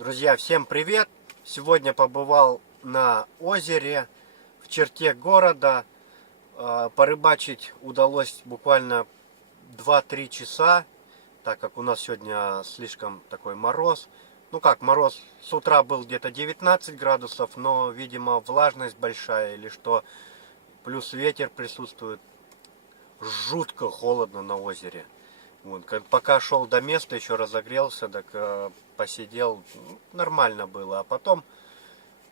Друзья, всем привет! Сегодня побывал на озере в черте города. Порыбачить удалось буквально 2-3 часа, так как у нас сегодня слишком такой мороз. Ну как, мороз с утра был где-то 19 градусов, но, видимо, влажность большая или что, плюс ветер присутствует. Жутко холодно на озере. Вот, пока шел до места, еще разогрелся, так посидел, нормально было. А потом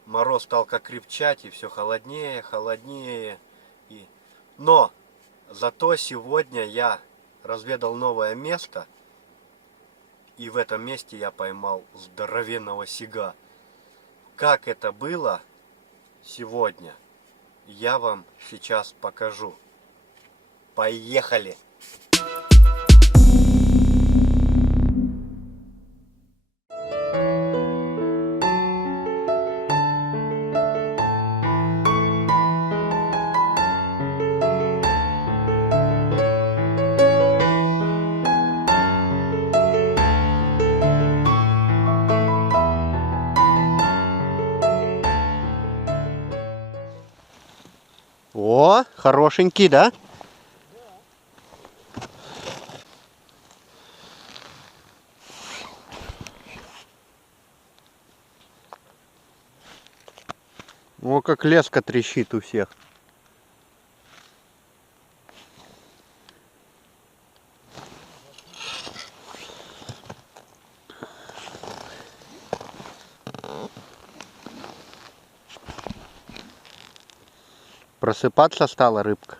мороз стал как крепчать, и все холоднее, холоднее. Но зато сегодня я разведал новое место, и в этом месте я поймал здоровенного сига. Как это было сегодня, я вам сейчас покажу. Поехали! О, хорошенький, да? О, как леска трещит у всех. Просыпаться стала рыбка.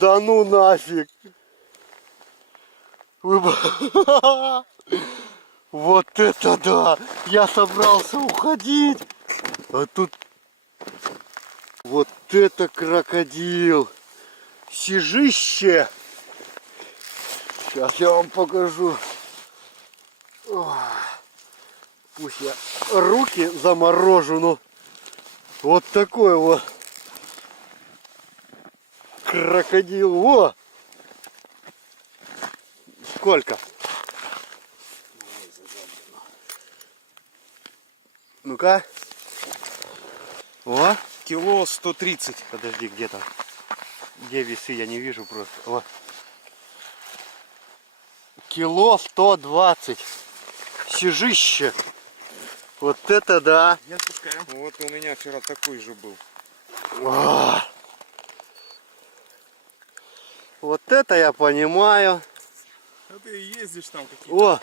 Да ну нафиг! Вот это да! Я собрался уходить, а тут вот это крокодил! Сижище! Сейчас я вам покажу. Пусть я руки заморожу, но вот такой вот крокодил. Во! Сколько? Ну-ка. О, Кило 130. подожди, где-то. Где весы, я не вижу просто. О. Кило 120. Сижище. Вот это да. Я спускаю. Вот у меня вчера такой же был. О. Вот это я понимаю. А ты ездишь там какие-то. О,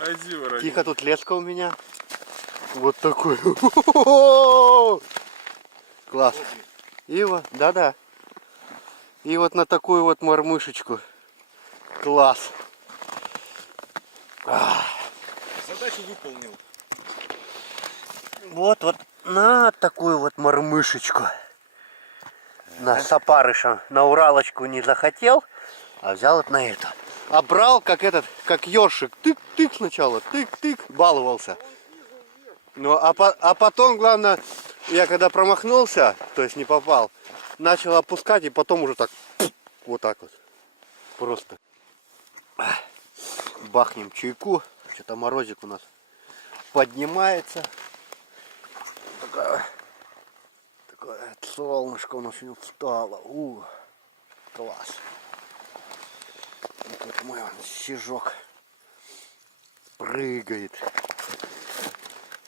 Озера. тихо, тут леска у меня. Вот такой. Класс. И вот, да-да. И вот на такую вот мормышечку. Класс. Задачу выполнил. Вот на такую вот мормышечку. На сапарыша. На Уралочку не захотел, а взял вот на эту. А брал как этот, как ёршик. Тык-тык сначала, тык-тык, баловался. Ну, а потом, главное, я когда промахнулся, то есть не попал, начал опускать и потом уже так, вот так вот. Просто. Бахнем чайку. Что-то морозик у нас поднимается. Такое солнышко у нас сегодня встало. Класс. И тут мой сижок прыгает.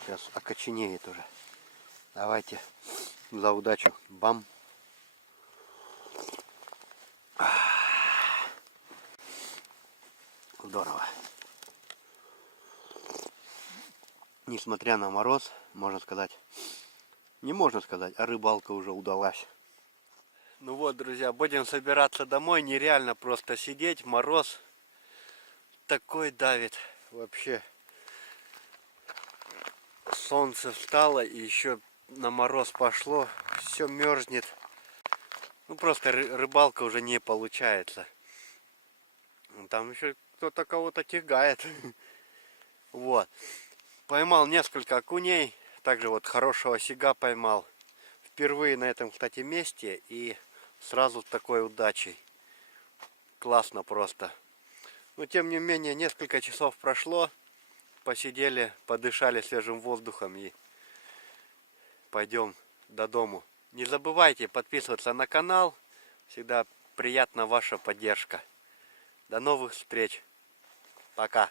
Сейчас окоченеет уже. Давайте за удачу. Бам. Здорово. Несмотря на мороз, можно сказать, не можно сказать, а рыбалка уже удалась. Ну вот, друзья, будем собираться домой. Нереально просто сидеть, мороз такой давит вообще. Солнце встало и еще на мороз пошло, все мерзнет. Ну просто рыбалка уже не получается. Там еще кто-то кого-то тягает. Вот. Поймал несколько окуней. Также вот хорошего сига поймал. Впервые на этом, кстати, месте. И сразу с такой удачей. Классно просто. Но тем не менее, несколько часов прошло. Посидели, подышали свежим воздухом и пойдем до дому. Не забывайте подписываться на канал. Всегда приятна ваша поддержка. До новых встреч. Пока.